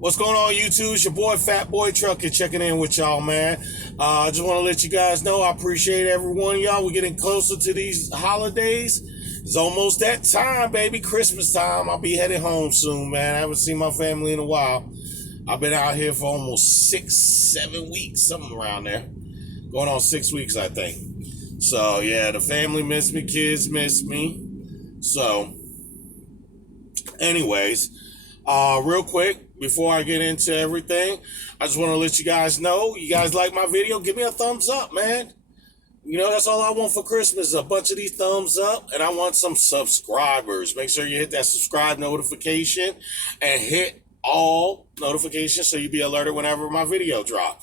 What's going on, YouTube? It's your boy, Fat Boy Trucker, checking in with y'all, man. I just want to let you guys know I appreciate every one of y'all. We're getting closer to these holidays. It's almost that time, baby. Christmas time. I'll be heading home soon, man. I haven't seen my family in a while. I've been out here for almost 6-7 weeks, something around there. Going on 6 weeks, I think. So, yeah, the family miss me. Kids miss me. So, anyways, real quick, before I get into everything, I just want to let you guys know, you guys like my video, give me a thumbs up, man. You know, that's all I want for Christmas, is a bunch of these thumbs up, and I want some subscribers. Make sure you hit that subscribe notification and hit all notifications so you'll be alerted whenever my video drop.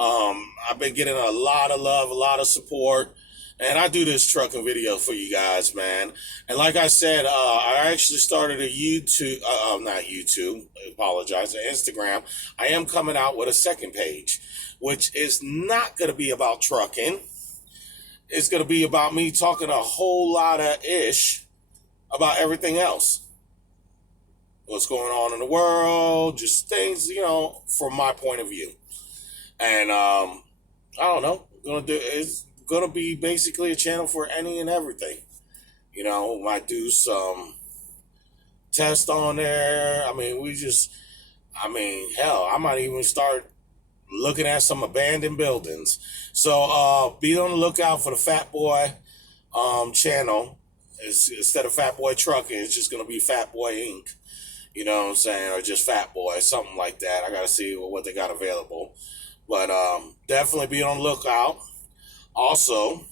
I've been getting a lot of love, a lot of support. And I do this trucking video for you guys, man. And like I said, I actually started a YouTube, not YouTube, I apologize, Instagram. I am coming out with a second page, which is not going to be about trucking. It's going to be about me talking a whole lot of ish about everything else. What's going on in the world, just things, you know, from my point of view. And I don't know, it's gonna be basically a channel for any and everything. You know, might do some tests on there. I mean, hell, I might even start looking at some abandoned buildings. So be on the lookout for the Fat Boy channel. Instead of Fat Boy Trucking, it's just gonna be Fat Boy Inc. You know what I'm saying? Or just Fat Boy, something like that. I gotta see what they got available. But definitely be on the lookout. Also,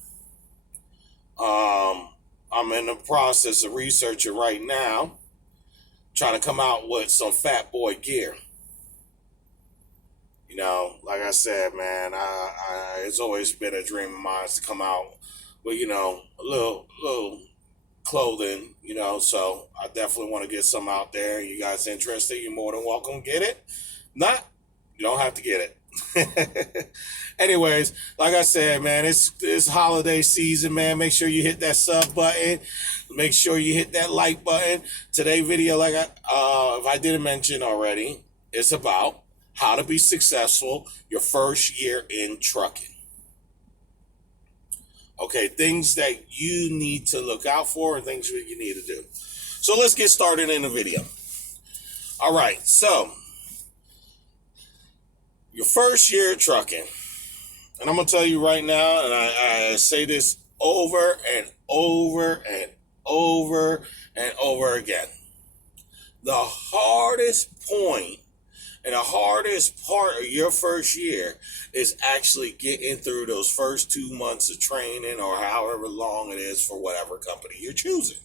I'm in the process of researching right now, trying to come out with some Fat Boy gear. You know, like I said, man, it's always been a dream of mine to come out with, you know, a little clothing, you know, so I definitely want to get some out there. You guys interested, you're more than welcome to get it. Not, you don't have to get it. Anyways, like I said, man, it's holiday season, man. Make sure you hit that sub button. Make sure you hit that like button. Today's video, like if I didn't mention already, it's about how to be successful your first year in trucking. Okay, things that you need to look out for and things that you need to do. So let's get started in the video. All right, so your first year of trucking, and I'm going to tell you right now, and I say this over and over and over and over again. The hardest point and the hardest part of your first year is actually getting through those first 2 months of training or however long it is for whatever company you're choosing.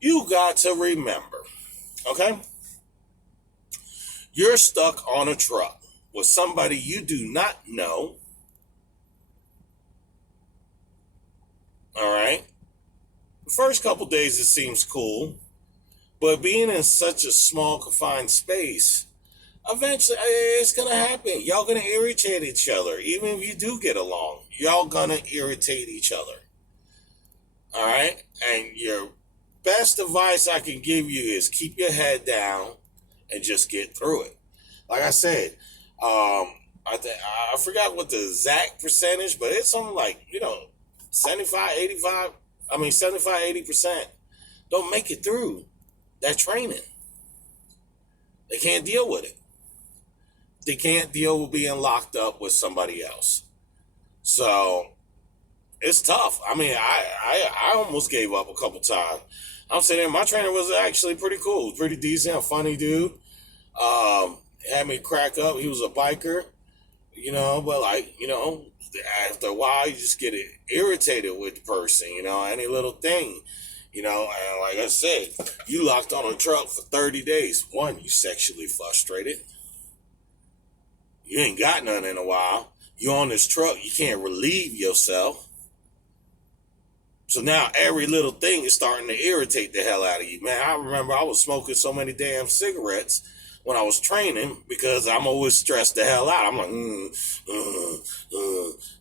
You got to remember, okay? You're stuck on a truck with somebody you do not know. All right. The first couple days it seems cool, but being in such a small confined space, eventually it's gonna happen. Y'all gonna irritate each other. Even if you do get along, y'all gonna irritate each other. All right. And your best advice I can give you is keep your head down and just get through it. Like I said, I forgot what the exact percentage, but it's something like, you know, 75-80% don't make it through that training. They can't deal with it. They can't deal with being locked up with somebody else. So it's tough. I mean, I almost gave up a couple times. I'm sitting there, my trainer was actually pretty cool, pretty decent, a funny dude. Had me crack up. He was a biker, you know, but like, you know, after a while you just get irritated with the person, you know, any little thing, you know, and like I said, you locked on a truck for 30 days. One, you sexually frustrated. You ain't got none in a while. You on this truck, you can't relieve yourself. So now every little thing is starting to irritate the hell out of you. Man, I remember I was smoking so many damn cigarettes when I was training because I'm always stressed the hell out. I'm like,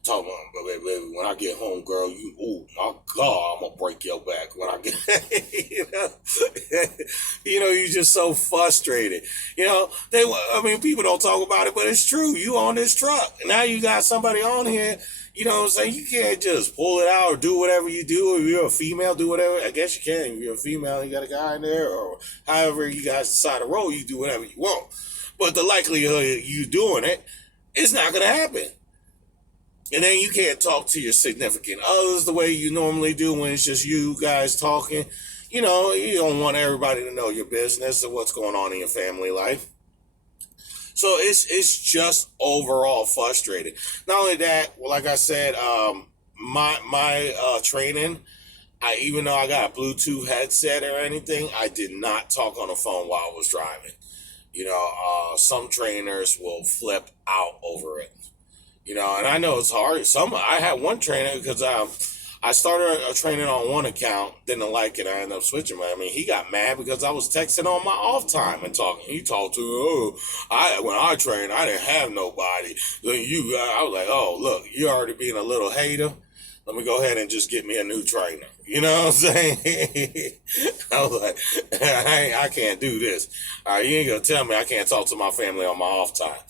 talking about, baby, when I get home, girl, oh my God, I'm gonna break your back when I get, you know, you're just so frustrated. I mean, people don't talk about it, but it's true. You on this truck. Now you got somebody on here, you know what I'm saying? You can't just pull it out or do whatever you do. If you're a female, do whatever. I guess you can. If you're a female, you got a guy in there, or however you guys decide to roll, you do whatever you want. But the likelihood of you doing it is not going to happen. And then you can't talk to your significant others the way you normally do when it's just you guys talking. You don't want everybody to know your business and what's going on in your family life. So it's just overall frustrating. Not only that, well, like I said, my training, even though I got a Bluetooth headset or anything, I did not talk on the phone while I was driving. Some trainers will flip out over it. And I know it's hard. I had one trainer because I started a training on one account, didn't like it. I ended up switching. I mean, he got mad because I was texting on my off time and talking. He talked to, when I trained, I didn't have nobody. I was like, oh, look, you're already being a little hater. Let me go ahead and just get me a new trainer. You know what I'm saying? I was like, I can't do this. All right, you ain't going to tell me I can't talk to my family on my off time.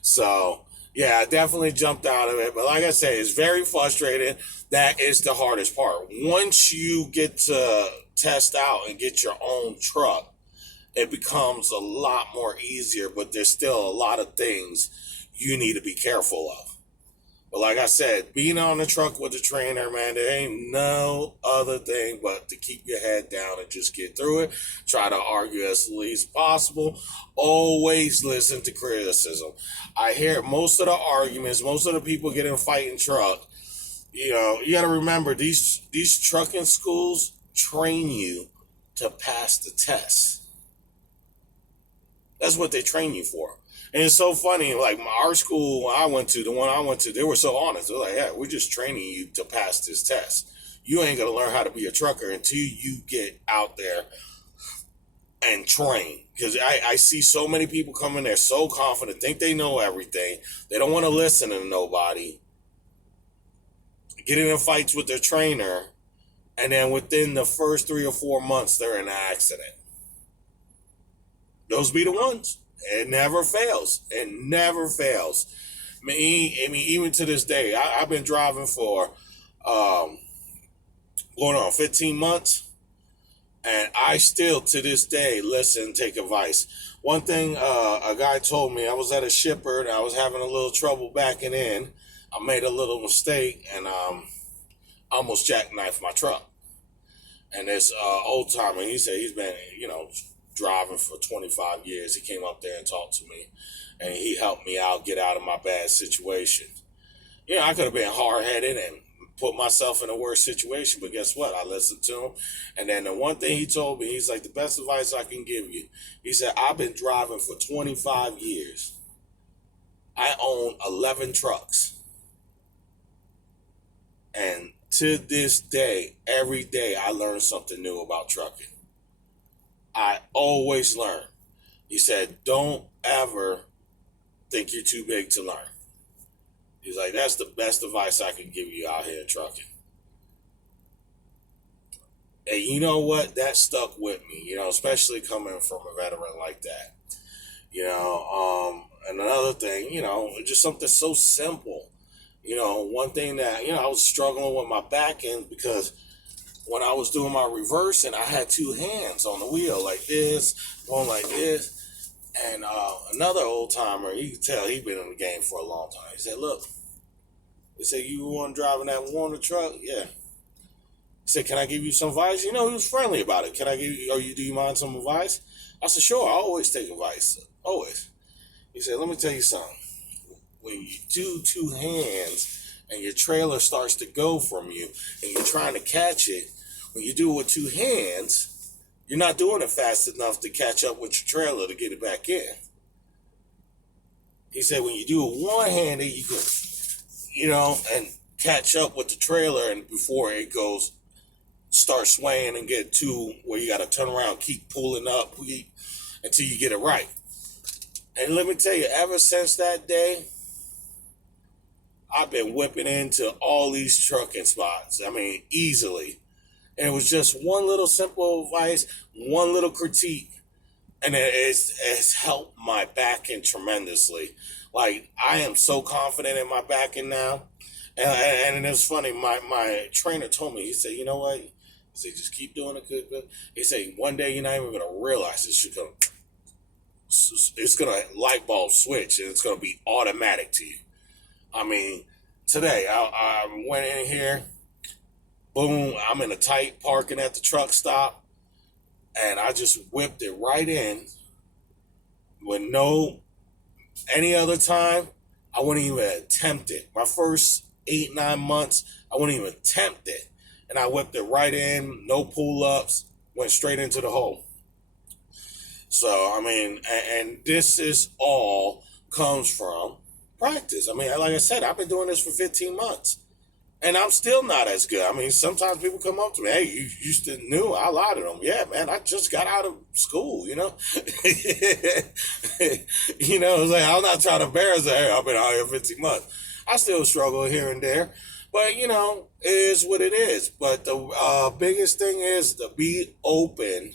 So, yeah, I definitely jumped out of it. But like I said, it's very frustrating. That is the hardest part. Once you get to test out and get your own truck, it becomes a lot more easier, but there's still a lot of things you need to be careful of. But like I said, being on the truck with the trainer, man, there ain't no other thing but to keep your head down and just get through it. Try to argue as least possible. Always listen to criticism. I hear most of the arguments, most of the people get in fighting truck. You got to remember, these trucking schools train you to pass the test. That's what they train you for. And it's so funny, like our school the one I went to, they were so honest. They're like, yeah, we're just training you to pass this test. You ain't going to learn how to be a trucker until you get out there and train. Because I see so many people come in there so confident, think they know everything. They don't want to listen to nobody. Getting in fights with their trainer, and then within the first 3 or 4 months, they're in an accident. Those be the ones. It never fails. It never fails. I mean, even to this day, I've been driving for going on 15 months, and I still, to this day, listen, take advice. One thing a guy told me, I was at a shipper, and I was having a little trouble backing in. I made a little mistake, and almost jackknifed my truck. And this old timer, he said he's been, driving for 25 years. He came up there and talked to me, and he helped me out, get out of my bad situation. I could have been hard-headed and put myself in a worse situation, but guess what? I listened to him. And then the one thing he told me, he's like, the best advice I can give you. He said, I've been driving for 25 years. I own 11 trucks. And to this day, every day I learn something new about trucking. I always learn. He said, don't ever think you're too big to learn. He's like, that's the best advice I can give you out here in trucking. And you know what? That stuck with me, especially coming from a veteran like that. And another thing, just something so simple. One thing that, I was struggling with my back end because when I was doing my reversing, I had two hands on the wheel like this, going like this. And another old timer, you can tell he'd been in the game for a long time. He said, look, he said, you want driving that Warner truck? Yeah. He said, can I give you some advice? He was friendly about it. Can I give you, do you mind some advice? I said, sure, I always take advice. Always. He said, let me tell you something. When you do two hands and your trailer starts to go from you and you're trying to catch it, when you do it with two hands, you're not doing it fast enough to catch up with your trailer to get it back in. He said, when you do it one-handed, you can, and catch up with the trailer and before it goes, start swaying and get to where you got to turn around, keep pulling up until you get it right. And let me tell you, ever since that day, I've been whipping into all these trucking spots. I mean, easily. And it was just one little simple advice, one little critique, and it's helped my back end tremendously. Like, I am so confident in my back end now. And it's funny, my trainer told me, he said, you know what? He said, just keep doing it good. He said, one day you're not even going to realize it's going to light bulb switch and it's going to be automatic to you. I mean, today I went in here, boom, I'm in a tight parking at the truck stop, and I just whipped it right in with no any other time. I wouldn't even attempt it. My first 8-9 months, I wouldn't even attempt it. And I whipped it right in, no pull ups, went straight into the hole. So, I mean, and this is all comes from practice. I mean, like I said, I've been doing this for 15 months. And I'm still not as good. I mean, sometimes people come up to me, hey, you used to knew. I lied to them. Yeah, man, I just got out of school, you know? It's like, I'm not trying to embarrass her. Hey, I've been out here 15 months. I still struggle here and there. But, it is what it is. But the biggest thing is to be open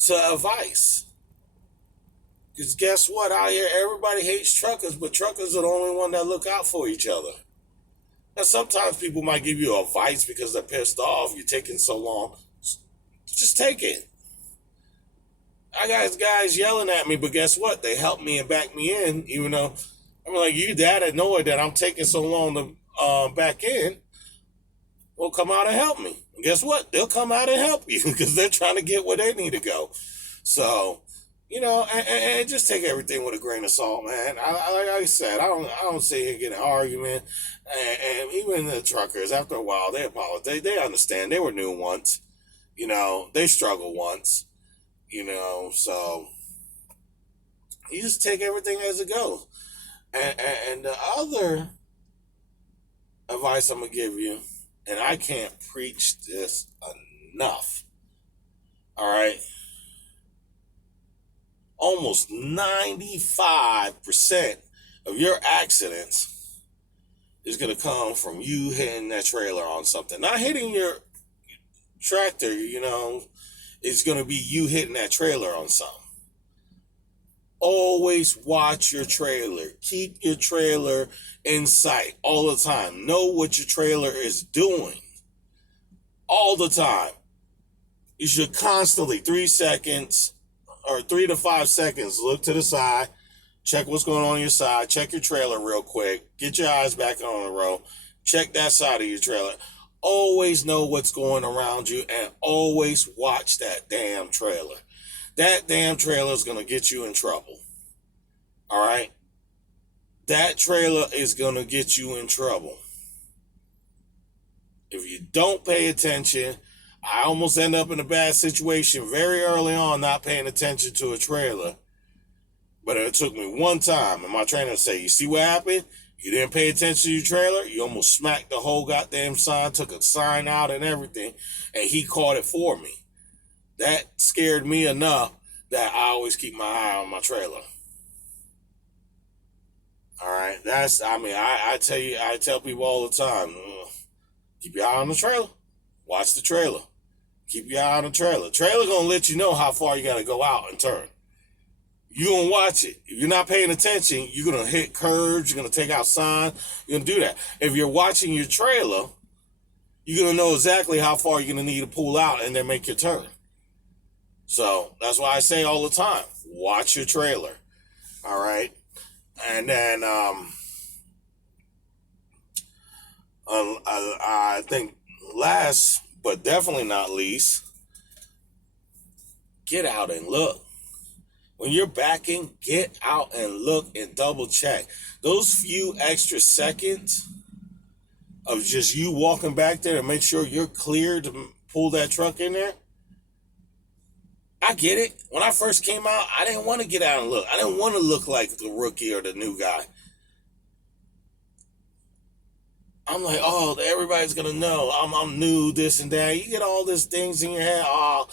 to advice. Because guess what? Out here, everybody hates truckers, but truckers are the only one that look out for each other. Now, sometimes people might give you advice because they're pissed off. You're taking so long. Just take it. I got guys yelling at me, but guess what? They help me and back me in, even though I'm like, you that annoyed that I'm taking so long to back in will come out and help me. And guess what? They'll come out and help you because they're trying to get where they need to go. So, and just take everything with a grain of salt, man. Like I said, I don't sit here and get an argument. And even the truckers, after a while, they apologize. They understand. They were new once. They struggled once. So you just take everything as it goes. And the other advice I'm going to give you, and I can't preach this enough, all right? Almost 95% of your accidents is going to come from you hitting that trailer on something. Not hitting your tractor, it's going to be you hitting that trailer on something. Always watch your trailer. Keep your trailer in sight all the time. Know what your trailer is doing all the time. You should constantly, 3 seconds or 3 to 5 seconds, look to the side, check what's going on your side, check your trailer real quick, get your eyes back on the road, check that side of your trailer. Always know what's going around you and always watch that damn trailer. That damn trailer is going to get you in trouble. All right? That trailer is going to get you in trouble. If you don't pay attention, I almost end up in a bad situation very early on not paying attention to a trailer. But it took me one time, and my trainer said, you see what happened? You didn't pay attention to your trailer. You almost smacked the whole goddamn sign, took a sign out and everything, and he caught it for me. That scared me enough that I always keep my eye on my trailer. All right, I tell people all the time, keep your eye on the trailer. Watch the trailer. Keep your eye on the trailer. Trailer gonna let you know how far you gotta go out and turn. You're gonna watch it. If you're not paying attention, you're gonna hit curves, you're gonna take out signs, you're gonna do that. If you're watching your trailer, you're gonna know exactly how far you're gonna need to pull out and then make your turn. So that's why I say all the time, watch your trailer. All right. And then I think last but definitely not least, get out and look. When you're backing, get out and look and double check. Those few extra seconds of just you walking back there to make sure you're clear to pull that truck in there. I get it. When I first came out, I didn't want to get out and look. I didn't want to look like the rookie or the new guy. I'm like, oh, everybody's going to know I'm new, this and that. You get all these things in your head. Oh,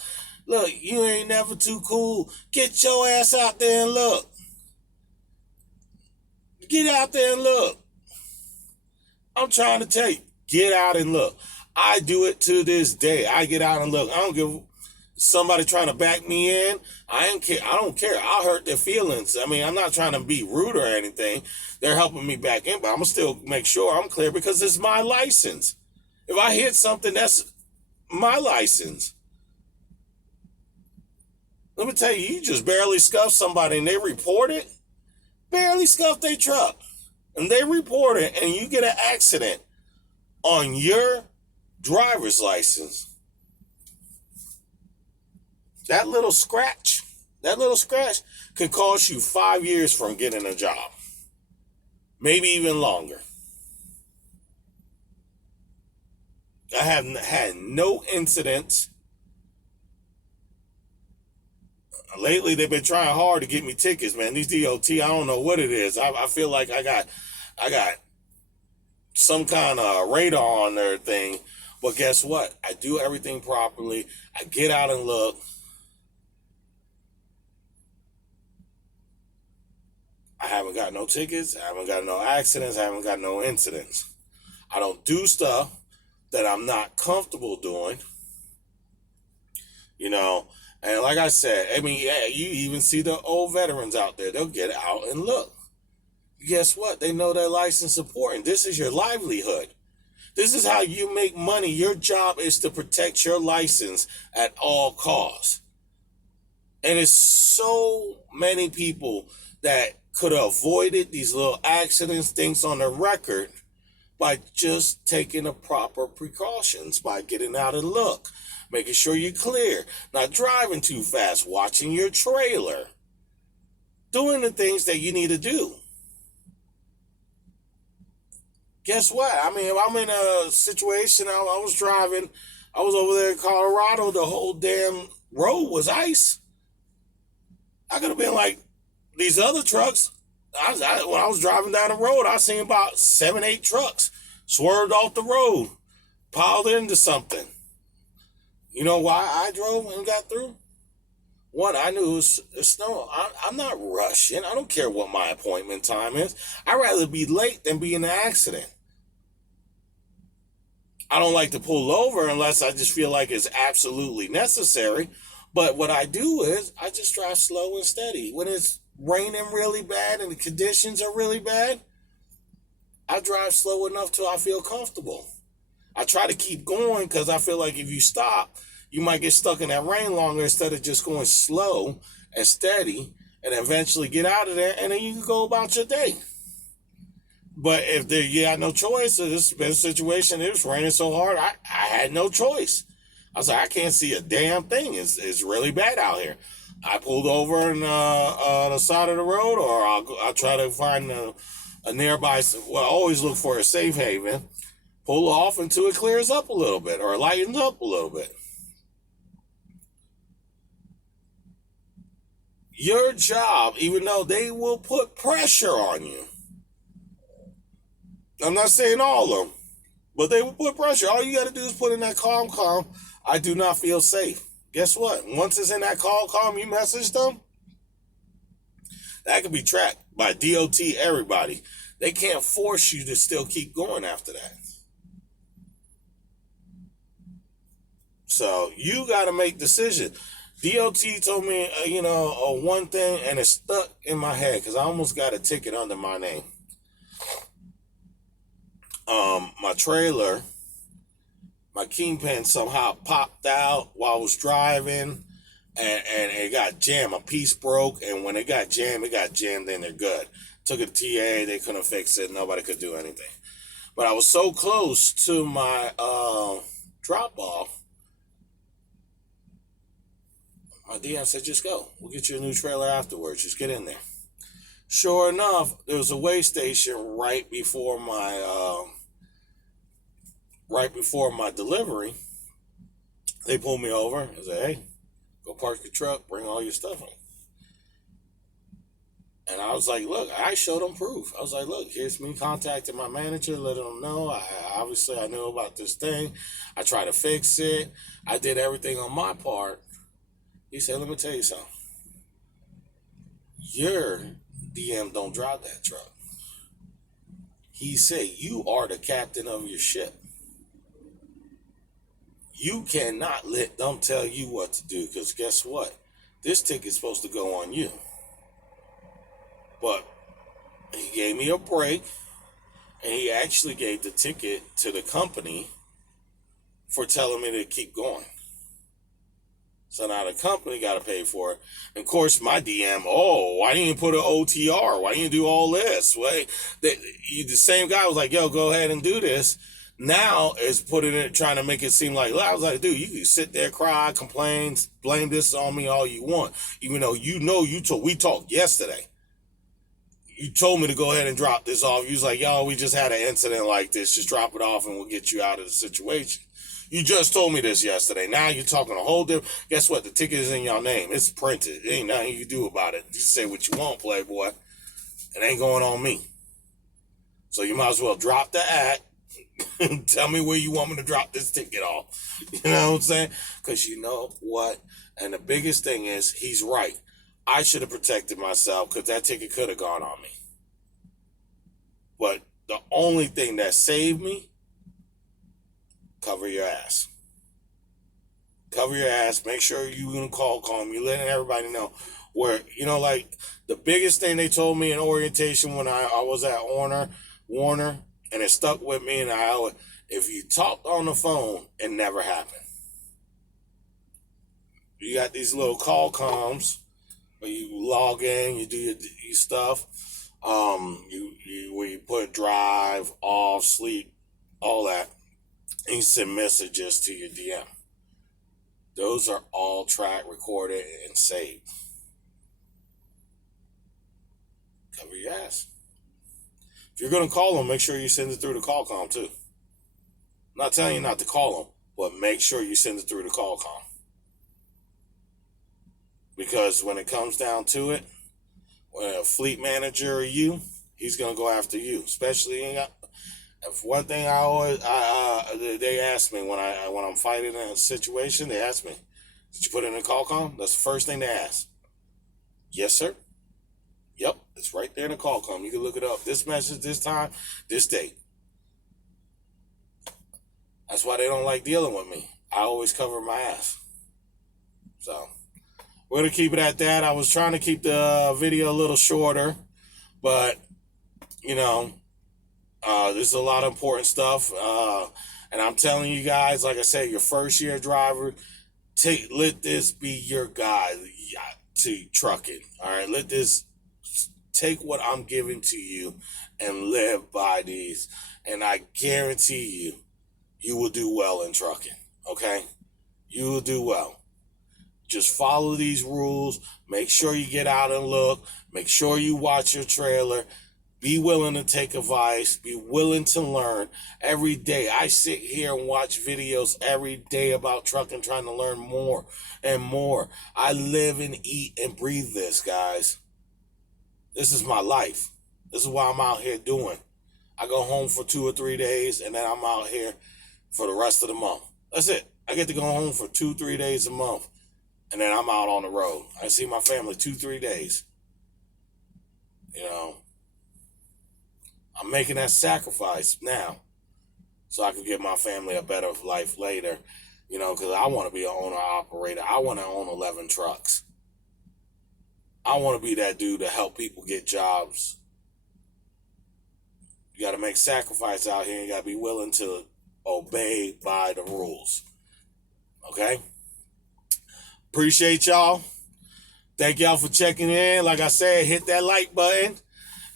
look, you ain't never too cool. Get your ass out there and look. Get out there and look. I'm trying to tell you, get out and look. I do it to this day. I get out and look. I don't give somebody trying to back me in. I ain't care. I don't care. I'll hurt their feelings. I mean, I'm not trying to be rude or anything. They're helping me back in, but I'm gonna still make sure I'm clear because it's my license. If I hit something, that's my license. Let me tell you, you just barely scuff somebody and they report it. Barely scuff their truck and they report it, and you get an accident on your driver's license. That little scratch could cost you 5 years from getting a job. Maybe even longer. I have had no incidents. Lately, they've been trying hard to get me tickets, man. These DOT, I don't know what it is. I feel like I got some kind of radar on their thing. But guess what? I do everything properly. I get out and look. I haven't got no tickets. I haven't got no accidents. I haven't got no incidents. I don't do stuff that I'm not comfortable doing. You know, and like I said, I mean, yeah, you even see the old veterans out there. They'll get out and look. Guess what? They know their license is important. This is your livelihood. This is how you make money. Your job is to protect your license at all costs. And it's so many people that could have avoided these little accidents, things on the record, by just taking the proper precautions, by getting out and look, making sure you're clear, not driving too fast, watching your trailer, doing the things that you need to do. Guess what? I mean, if I'm in a situation, I was driving, I was over there in Colorado, the whole damn road was ice. I could have been like these other trucks. When I was driving down the road, I seen about 7, 8 trucks swerved off the road, piled into something. You know why I drove and got through? One, I knew it was snow. I'm not rushing. I don't care what my appointment time is. I'd rather be late than be in an accident. I don't like to pull over unless I just feel like it's absolutely necessary. But what I do is I just drive slow and steady. When it's raining really bad and the conditions are really bad, I drive slow enough till I feel comfortable. I try to keep going because I feel like if you stop, you might get stuck in that rain longer instead of just going slow and steady and eventually get out of there, and then you can go about your day. But if you had no choice, this has been a situation, it was raining so hard, I had no choice. I was like, I can't see a damn thing. It's really bad out here. I pulled over on the side of the road, or I'll try to find a nearby, well, I always look for a safe haven, pull off until it clears up a little bit or lightens up a little bit. Your job, even though they will put pressure on you, I'm not saying all of them, but they will put pressure. All you got to do is put in that calm. I do not feel safe. Guess what? Once it's in that calm, you message them, that can be tracked by DOT, everybody. They can't force you to still keep going after that. So you got to make decisions. DOT told me, one thing, and it stuck in my head because I almost got a ticket under my name. My trailer, my kingpin somehow popped out while I was driving, and it got jammed. A piece broke, and when it got jammed in there good. Took it to TA, they couldn't fix it, nobody could do anything. But I was so close to my drop-off, my DM said, just go. We'll get you a new trailer afterwards. Just get in there. Sure enough, there was a weigh station right before my delivery. They pulled me over and said, hey, go park your truck, bring all your stuff in. And I was like, look, I showed them proof. I was like, look, here's me contacting my manager, letting them know. I knew about this thing. I tried to fix it. I did everything on my part. He said, let me tell you something. Your DM don't drive that truck. He said, you are the captain of your ship. You cannot let them tell you what to do, because guess what? This ticket's supposed to go on you. But he gave me a break, and he actually gave the ticket to the company for telling me to keep going. So now the company got to pay for it. And of course, my DM, why didn't you put an OTR? Why didn't you do all this? The same guy was like, yo, go ahead and do this. Now is putting it, trying to make it seem like, I was like, dude, you can sit there, cry, complain, blame this on me all you want. Even though we talked yesterday. You told me to go ahead and drop this off. You was like, yo, we just had an incident like this. Just drop it off and we'll get you out of the situation. You just told me this yesterday. Now you're talking a whole different. Guess what? The ticket is in your name. It's printed. There ain't nothing you can do about it. You say what you want, Playboy. It ain't going on me. So you might as well drop the act. Tell me where you want me to drop this ticket off. You know what I'm saying? Because you know what? And the biggest thing is, he's right. I should have protected myself, because that ticket could have gone on me. But the only thing that saved me, cover your ass. Cover your ass. Make sure you're going to call them. You're letting everybody know. Where, like, the biggest thing they told me in orientation when I was at Warner, and it stuck with me, and if you talked on the phone, it never happened. You got these little call comms where you log in, you do your stuff. Where you put drive, off, sleep, all that. And you send messages to your DM. Those are all tracked, recorded, and saved. Cover your ass. If you're going to call them, make sure you send it through the call com too. I'm not telling you not to call them, but make sure you send it through the call com. Because when it comes down to it, when a fleet manager or you, he's going to go after you. Especially, if one thing they ask me when I'm fighting in a situation, they ask me, did you put it in a call com? That's the first thing they ask. Yes, sir. Yep, it's right there in the call com. You can look it up. This message, this time, this date. That's why they don't like dealing with me. I always cover my ass. So, we're going to keep it at that. I was trying to keep the video a little shorter, but, this is a lot of important stuff. And I'm telling you guys, like I said, your first year driver, let this be your guide to trucking. All right, take what I'm giving to you and live by these. And I guarantee you will do well in trucking. Okay? You will do well. Just follow these rules. Make sure you get out and look. Make sure you watch your trailer. Be willing to take advice. Be willing to learn. Every day, I sit here and watch videos every day about trucking, trying to learn more and more. I live and eat and breathe this, guys. This is my life. This is what I'm out here doing. I go home for 2 or 3 days, and then I'm out here for the rest of the month. That's it. I get to go home for 2-3 days a month, and then I'm out on the road. I see my family 2-3 days. I'm making that sacrifice now so I can give my family a better life later, because I want to be an owner-operator. I want to own 11 trucks. I want to be that dude to help people get jobs. You got to make sacrifice out here. You got to be willing to obey by the rules. Okay? Appreciate y'all. Thank y'all for checking in. Like I said, hit that like button.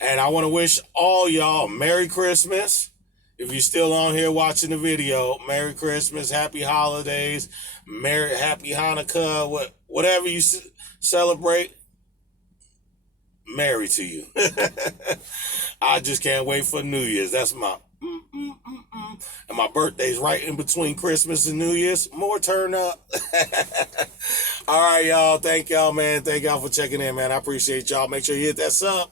And I want to wish all y'all Merry Christmas. If you're still on here watching the video, Merry Christmas, Happy Holidays, Happy Hanukkah, whatever you celebrate. Merry to you. I just can't wait for New Year's. That's my and my birthday's right in between Christmas and New Year's. More turn up. All right, y'all. Thank y'all, man. Thank y'all for checking in, man. I appreciate y'all. Make sure you hit that sub.